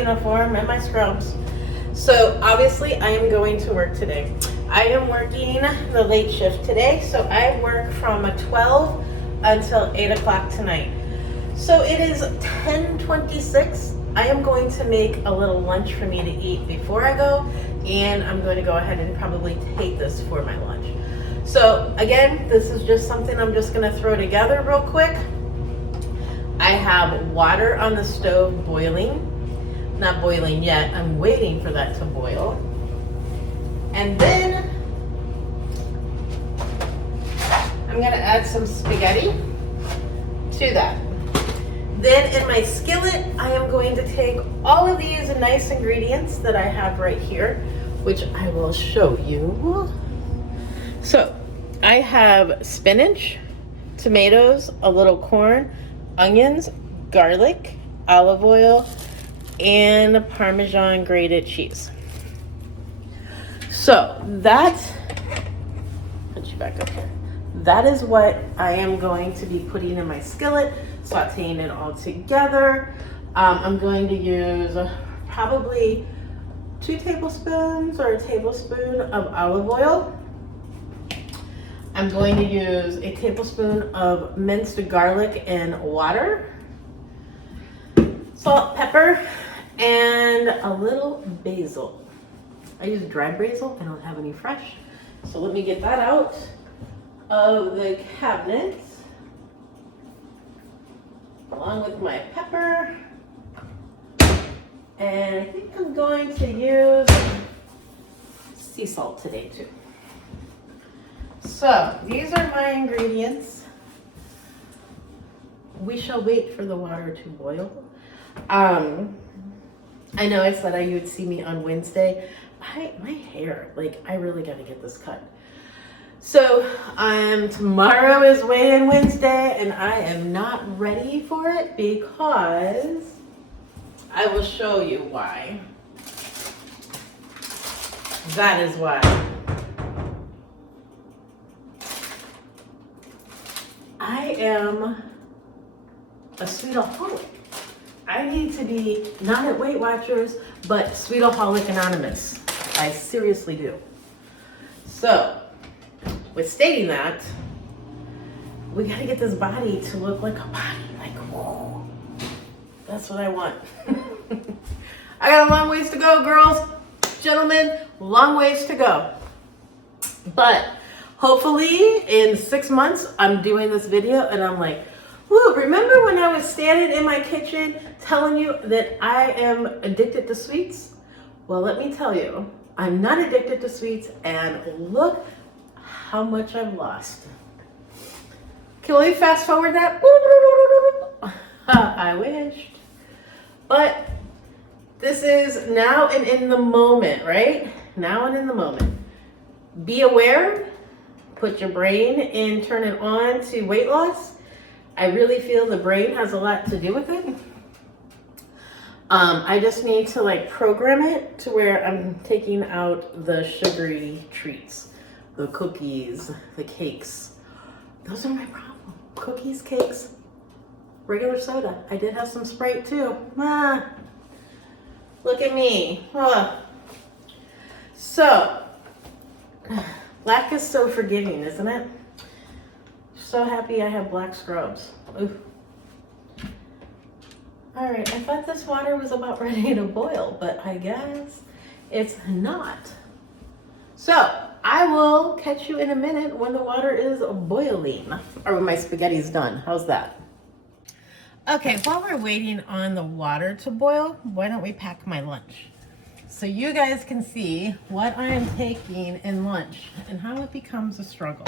uniform and my scrubs. So obviously I am going to work today. I am working the late shift today, so I work from 12 until 8 o'clock tonight. So it is 10:26. I am going to make a little lunch for me to eat before I go, and I'm going to go ahead and probably take this for my lunch. So again, this is just something I'm just going to throw together real quick. I have water on the stove boiling. Not boiling yet, I'm waiting for that to boil. And then I'm gonna add some spaghetti to that. Then in my skillet, I am going to take all of these nice ingredients that I have right here, which I will show you. So I have spinach, tomatoes, a little corn, onions, garlic, olive oil, and Parmesan grated cheese. So that, put you back up here. That is what I am going to be putting in my skillet, sauteing it all together. I'm going to use probably 2 tablespoons or a tablespoon of olive oil. I'm going to use a tablespoon of minced garlic and water, salt, pepper, and a little basil. I use dried basil, I don't have any fresh. So let me get that out of the cabinet, along with my pepper. And I think I'm going to use sea salt today too. So these are my ingredients. We shall wait for the water to boil. I know I said you would see me on Wednesday. My hair, like, I really got to get this cut. So tomorrow is weigh-in Wednesday, and I am not ready for it because I will show you why. That is why. I am a sweetaholic. I need to be not at Weight Watchers, but Sweetaholic Anonymous. I seriously do. So, with stating that, we gotta get this body to look like a body. Like, whoa. That's what I want. I got a long ways to go, girls, gentlemen, long ways to go. But hopefully in 6 months, I'm doing this video and I'm like, woo, remember when I was standing in my kitchen telling you that I am addicted to sweets? Well, let me tell you, I'm not addicted to sweets, and look how much I've lost. Can we fast forward that? I wished. But this is now and in the moment, right? Now and in the moment. Be aware, put your brain in, turn it on to weight loss. I really feel the brain has a lot to do with it. I just need to program it to where I'm taking out the sugary treats, the cookies, the cakes. Those are my problem. Cookies, cakes, regular soda. I did have some Sprite too. Look at me. So, black is so forgiving, isn't it? So happy I have black scrubs. Oof. All right, I thought this water was about ready to boil, but I guess it's not. So I will catch you in a minute when the water is boiling, or when my spaghetti's done. How's that? Okay, while we're waiting on the water to boil, why don't we pack my lunch? So you guys can see what I am taking in lunch and how it becomes a struggle.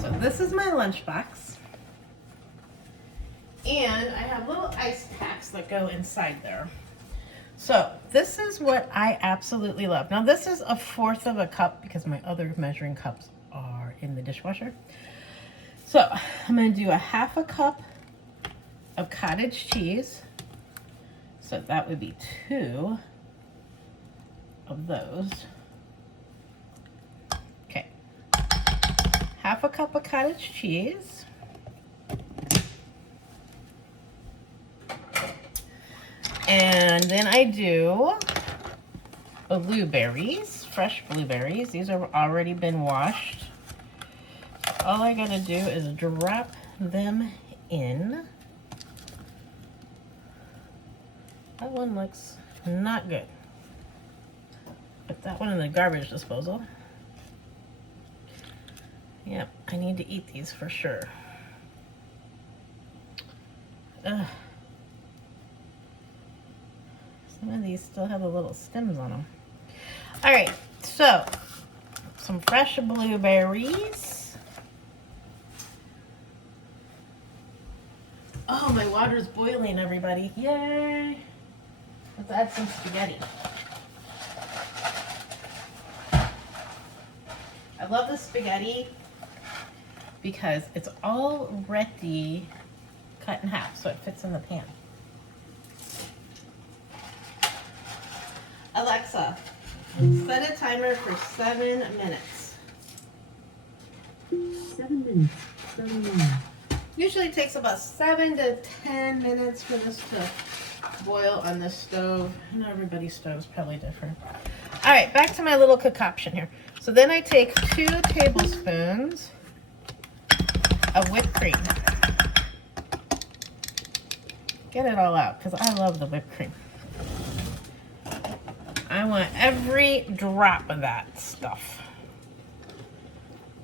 So this is my lunch box. And I have little ice packs that go inside there. So this is what I absolutely love. Now this is 1/4 of a cup because my other measuring cups are in the dishwasher. So I'm gonna do 1/2 cup of cottage cheese. So that would be 2 of those. Okay, 1/2 cup of cottage cheese. And And then I do blueberries, fresh blueberries. These have already been washed. All I gotta do is drop them in. That one looks not good. Put that one in the garbage disposal. Yep, I need to eat these for sure. Ugh. Some of these still have the little stems on them. All right, so some fresh blueberries. Oh, my water's boiling, everybody. Yay! Let's add some spaghetti. I love the spaghetti because it's already cut in half, so it fits in the pan. Alexa, set a timer for 7 minutes. 7 minutes. 7 minutes. Usually it takes about 7 to 10 minutes for this to boil on the stove. I know everybody's stove is probably different. All right, back to my little concoction here. So then I take 2 tablespoons of whipped cream. Get it all out, because I love the whipped cream. I want every drop of that stuff.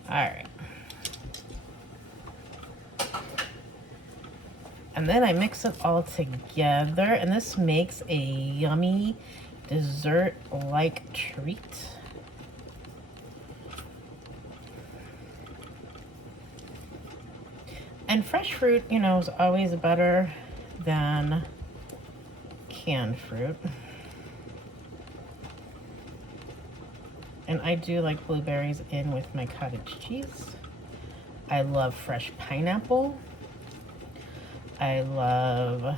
All right. And then I mix it all together, and this makes a yummy dessert-like treat. And fresh fruit, you know, is always better than canned fruit. And I do like blueberries in with my cottage cheese. I love fresh pineapple. I love,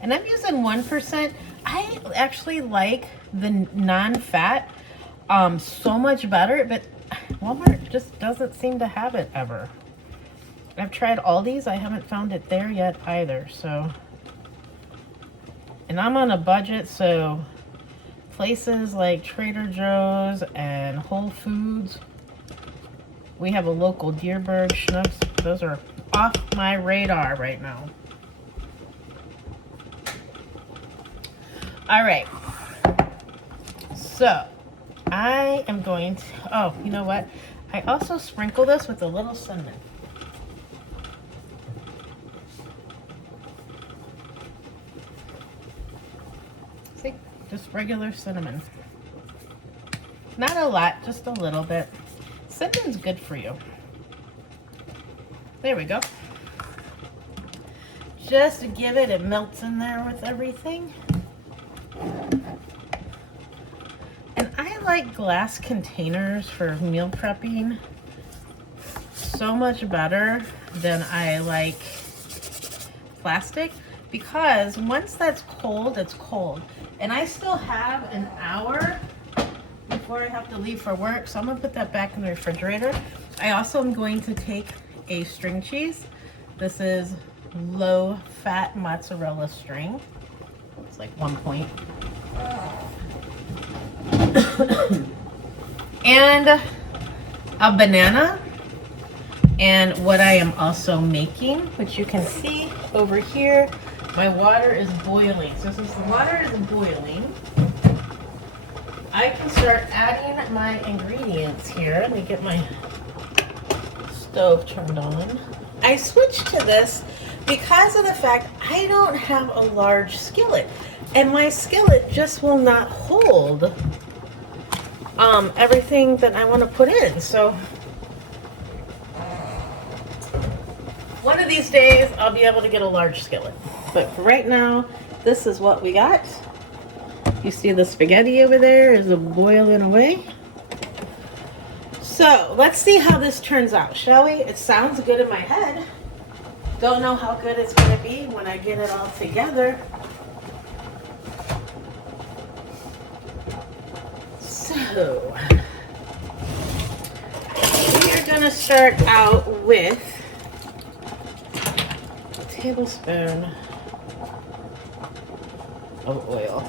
and I'm using 1%. I actually like the non-fat so much better, but Walmart just doesn't seem to have it ever. I've tried Aldi's, I haven't found it there yet either, so. And I'm on a budget, so places like Trader Joe's and Whole Foods. We have a local Deerberg Schnucks. Those are off my radar right now. All right. So I am going to, oh, you know what? I also sprinkle this with a little cinnamon. See, just regular cinnamon. Not a lot, just a little bit. Cinnamon's good for you. There we go. Just to give it melts in there with everything. And I like glass containers for meal prepping so much better than I like plastic, because once that's cold, it's cold. And I still have an hour before I have to leave for work, so I'm gonna put that back in the refrigerator. I also am going to take a string cheese. This is low fat mozzarella string. It's like 1 point. And a banana. And what I am also making, which you can see over here, my water is boiling. So since the water is boiling, I can start adding my ingredients here. Let me get my stove turned on. I switched to this because of the fact I don't have a large skillet, and my skillet just will not hold everything that I want to put in. So one of these days I'll be able to get a large skillet, but for right now this is what we got. You see the spaghetti over there is boiling away. So let's see how this turns out, shall we? It sounds good in my head. Don't know how good it's going to be when I get it all together. So we are going to start out with a tablespoon of oil.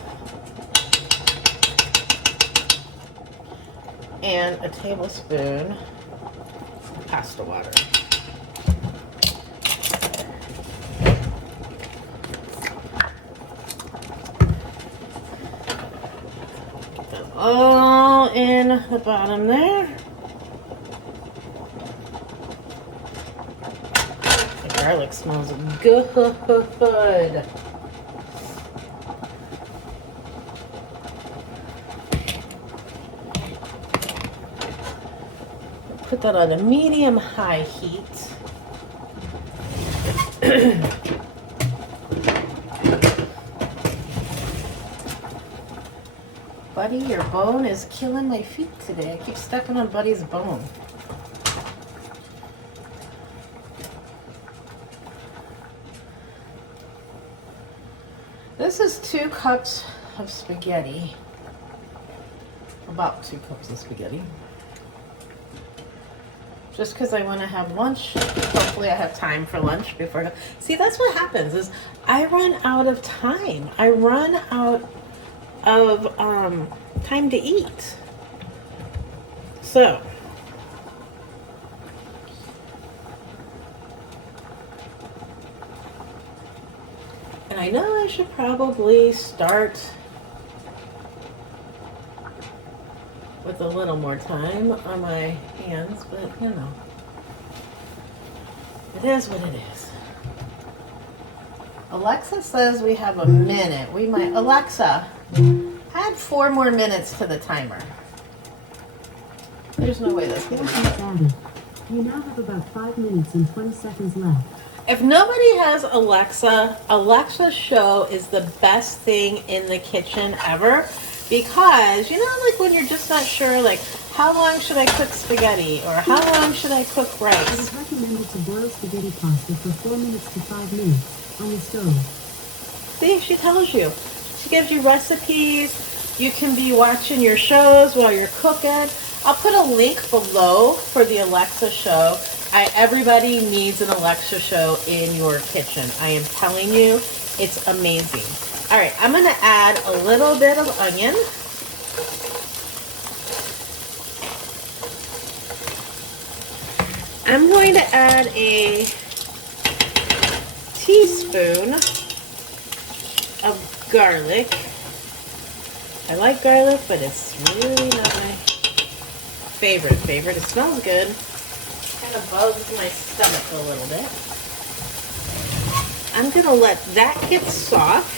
And a tablespoon of pasta water. Get that all in the bottom there. The garlic smells good. Put that on a medium-high heat. Buddy, your bone is killing my feet today. I keep stepping on Buddy's bone. This is 2 cups of spaghetti. About 2 cups of spaghetti. Just because I want to have lunch. Hopefully I have time for lunch before. See, that's what happens is I run out of time. I run out of time to eat. So. And I know I should probably start with a little more time on my hands, but you know, it is what it is. Alexa says we have a minute. We might, Alexa, add 4 more minutes to the timer. There's no way that's going to happen. You now have about 5 minutes and 20 seconds left. If nobody has Alexa, Alexa's show is the best thing in the kitchen ever. Because, you know, like when you're just not sure, like, how long should I cook spaghetti? Or how long should I cook It rice? is recommended to boil spaghetti pasta for 4 minutes to 5 minutes on the stove. See, she tells you. She gives you recipes. You can be watching your shows while you're cooking. I'll put a link below for the Alexa show. Everybody needs an Alexa show in your kitchen. I am telling you, it's amazing. All right, I'm going to add a little bit of onion. I'm going to add a teaspoon of garlic. I like garlic, but it's really not my favorite. It smells good. Kind of bugs my stomach a little bit. I'm going to let that get soft.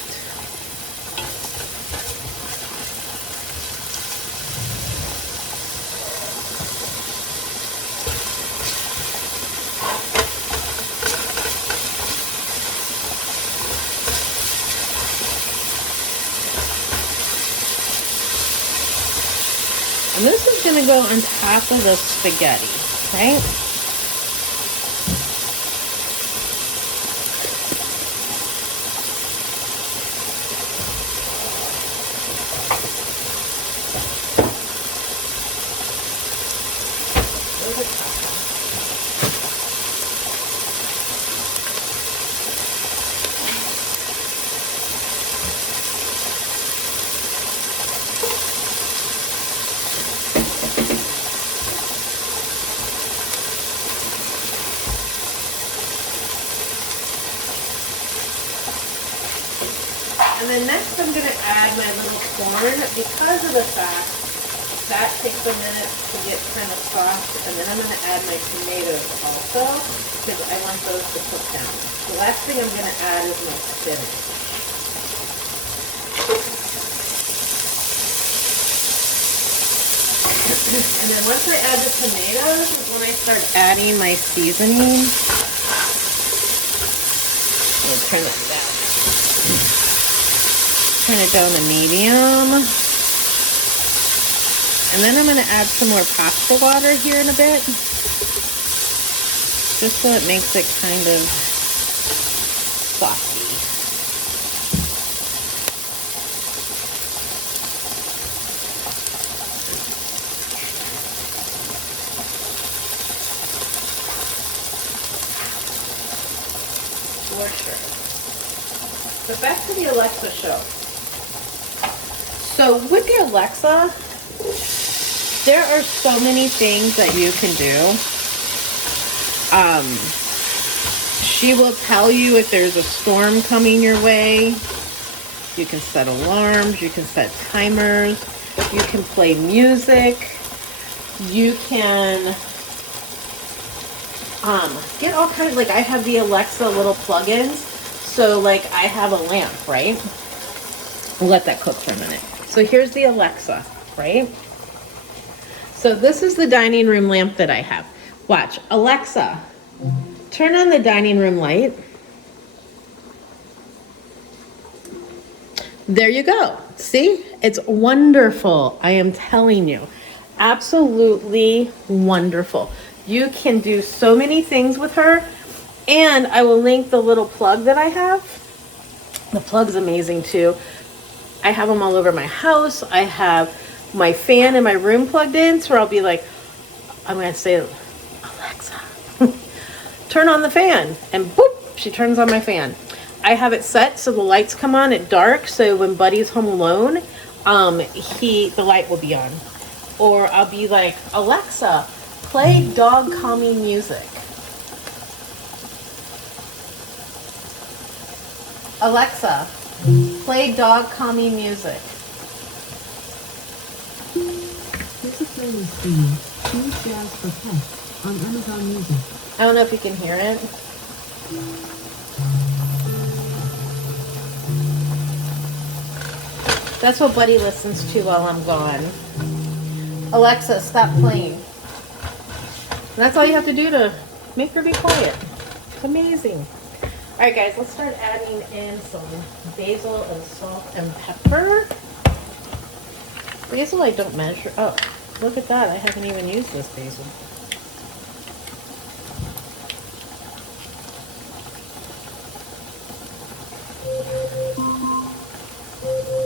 And this is going to go on top of the spaghetti, right? And then next I'm going to add my little corn because of the fact that takes a minute to get kind of soft. And then I'm going to add my tomatoes also because I want those to cook down. The last thing I'm going to add is my spinach. And then once I add the tomatoes is when I start adding my seasoning. I'll turn that down. Turn it down to medium. And then I'm going to add some more pasta water here in a bit. Just so it makes it kind of saucy. For sure. So back to the Alexa show. So with the Alexa, there are so many things that you can do. She will tell you if there's a storm coming your way. You can set alarms, you can set timers, you can play music, you can get all kinds, like I have the Alexa little plugins. So like I have a lamp, right? We'll let that cook for a minute. So here's the Alexa, right? So this is the dining room lamp that I have. Watch, Alexa, turn on the dining room light. There you go. See? It's wonderful. I am telling you. Absolutely wonderful. You can do so many things with her. And I will link the little plug that I have. The plug's amazing too. I have them all over my house. I have my fan in my room plugged in, so I'll be like, I'm going to say, Alexa, turn on the fan. And boop, she turns on my fan. I have it set so the lights come on at dark, so when Buddy's home alone, the light will be on. Or I'll be like, Alexa, play dog calming music. Alexa, play dog calming music. Here's a playlist for you. Choose Jazz for Pets on Amazon Music. I don't know if you can hear it. That's what Buddy listens to while I'm gone. Alexa, stop playing. And that's all you have to do to make her be quiet. It's amazing. All right, guys, let's start adding in some basil and salt and pepper. Basil I don't measure. Oh, look at that. I haven't even used this basil.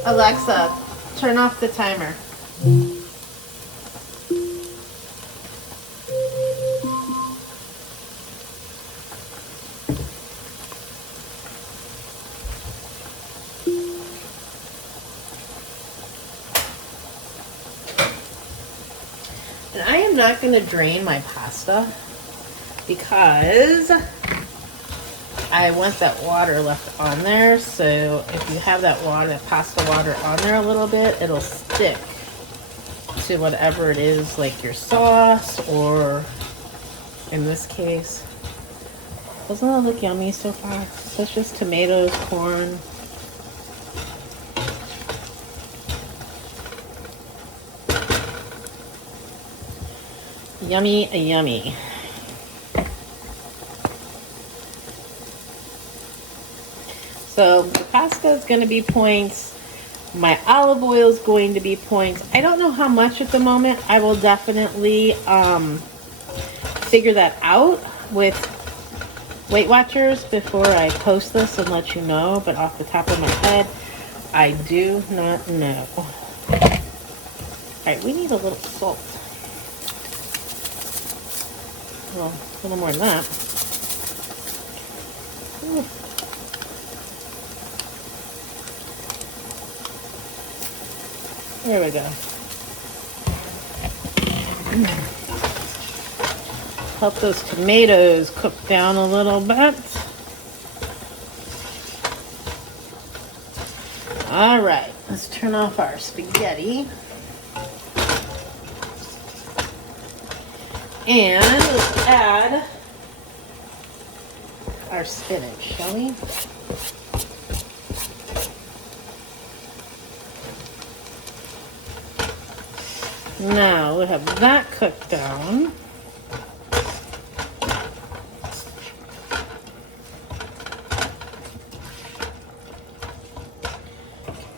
Alexa, turn off the timer. And I am not going to drain my pasta because I want that water left on there. So if you have that water, that pasta water on there a little bit, it'll stick to whatever it is, like your sauce, or in this case, doesn't that look yummy so far? So it's just tomatoes, corn. Yummy, yummy. So the pasta is going to be points. My olive oil is going to be points. I don't know how much at the moment. I will definitely figure that out with Weight Watchers before I post this and let you know. But off the top of my head, I do not know. All right, we need a little salt. Well, a little more than that. Ooh. There we go. Help those tomatoes cook down a little bit. All right, let's turn off our spaghetti. And let's add our spinach, shall we? Now we have that cooked down.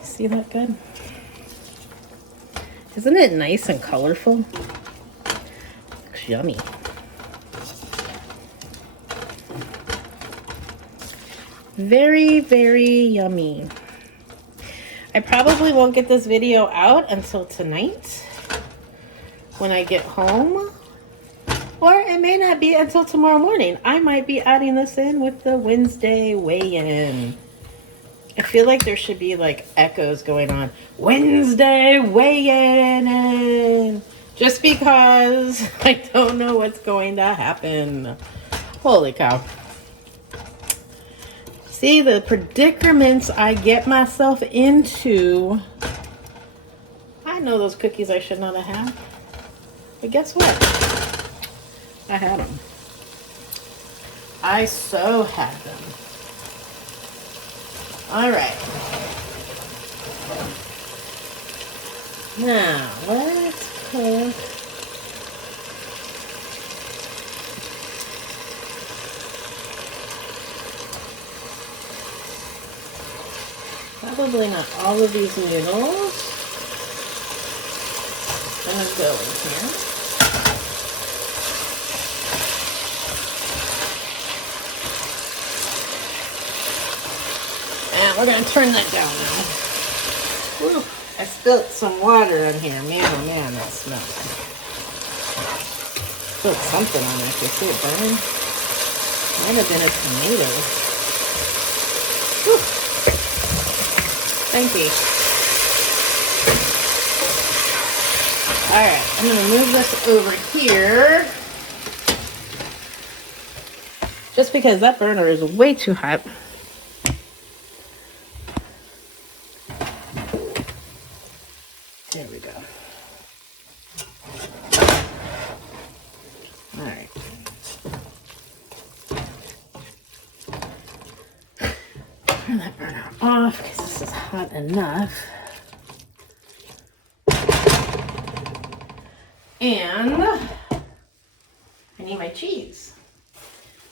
See that good? Isn't it nice and colorful? Looks yummy. Very, very yummy. I probably won't get this video out until tonight when I get home, or it may not be until tomorrow morning. I might be adding this in with the Wednesday weigh-in. I feel like there should be like echoes going on. Wednesday weigh-in. Just because I don't know what's going to happen. Holy cow. See the predicaments I get myself into. I know those cookies I should not have had. But guess what? I had them. I so had them. All right. Now, let's cook. Probably not all of these noodles. Gonna go in here. And we're gonna turn that down now. Whew, I spilled some water in here. Man, oh man, that smells. Spilled something on it. You see it burning? Might have been a tomato. Whew. Thank you. Alright, I'm going to move this over here. Just because that burner is way too hot. There we go. Alright. Turn that burner off because this is hot enough. And I need my cheese.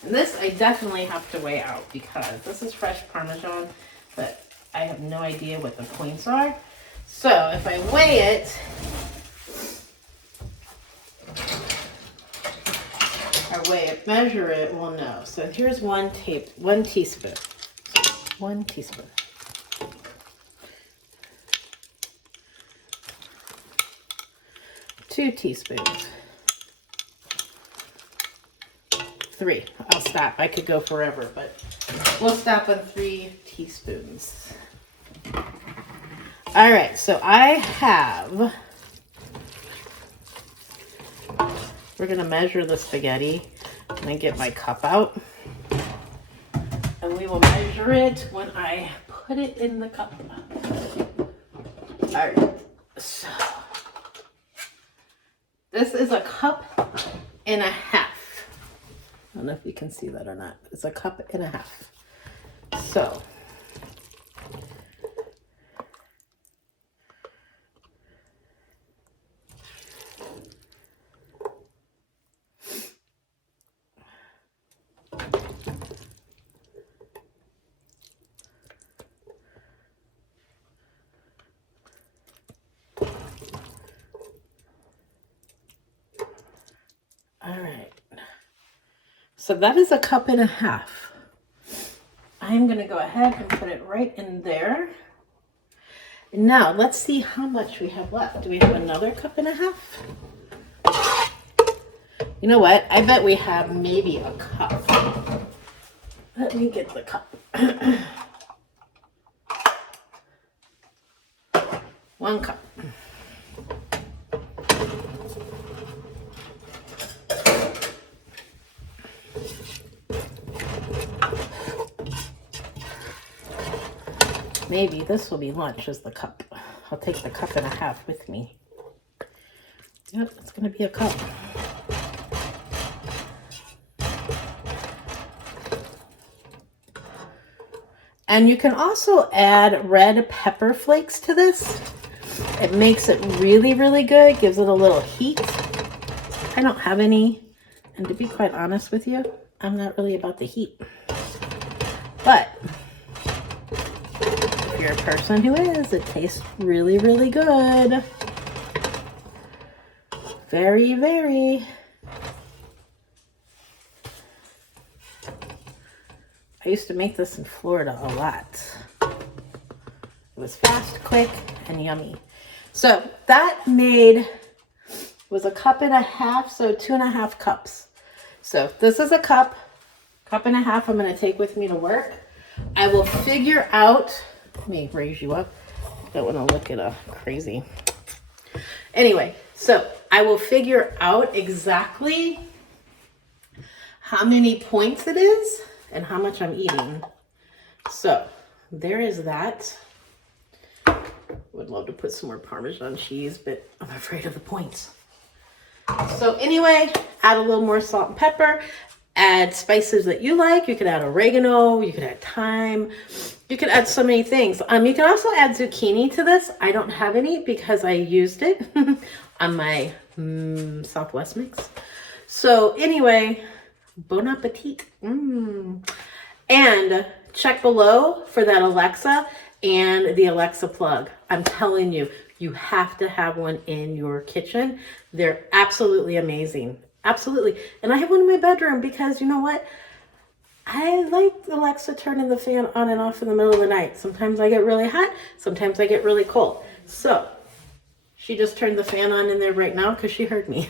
And this I definitely have to weigh out because this is fresh Parmesan, but I have no idea what the points are. So if I weigh it, or weigh it, measure it, we'll know. So here's one teaspoon. 1 teaspoon. 2 teaspoons. 3. I'll stop. I could go forever, but we'll stop on 3 teaspoons. All right, so I have, we're gonna measure the spaghetti and then get my cup out. And we will measure it when I put it in the cup. All right, so this is a cup and a half. I don't know if you can see that or not. It's a cup and a half. So all right. So that is a cup and a half. I'm going to go ahead and put it right in there. Now, let's see how much we have left. Do we have another cup and a half? You know what? I bet we have maybe a cup. Let me get the cup. 1 cup. Maybe this will be lunch as the cup. I'll take the cup and a half with me. Yep, it's going to be a cup. And you can also add red pepper flakes to this. It makes it really, really good. Gives it a little heat. I don't have any. And to be quite honest with you, I'm not really about the heat. But if you're a person who is, it tastes really, really good. Very, very. I used to make this in Florida a lot. It was fast, quick, and yummy. So that was a cup and a half, so 2.5 cups. So this is a cup and a half I'm going to take with me to work. I will figure out Let me raise you up. Don't want to look at a crazy. Anyway, so I will figure out exactly how many points it is and how much I'm eating. So there is that. Would love to put some more Parmesan cheese, but I'm afraid of the points. So anyway, add a little more salt and pepper. Add spices that you like. You could add oregano. You could add thyme. You could add so many things. You can also add zucchini to this. I don't have any because I used it on my Southwest mix. So anyway, bon appetit. And check below for that Alexa and the Alexa plug. I'm telling you, you have to have one in your kitchen. They're absolutely amazing. Absolutely. And I have one in my bedroom because you know what? I like Alexa turning the fan on and off in the middle of the night. Sometimes I get really hot. Sometimes I get really cold. So she just turned the fan on in there right now because she heard me.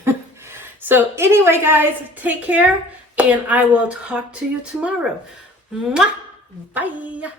So anyway, guys, take care. And I will talk to you tomorrow. Mwah! Bye.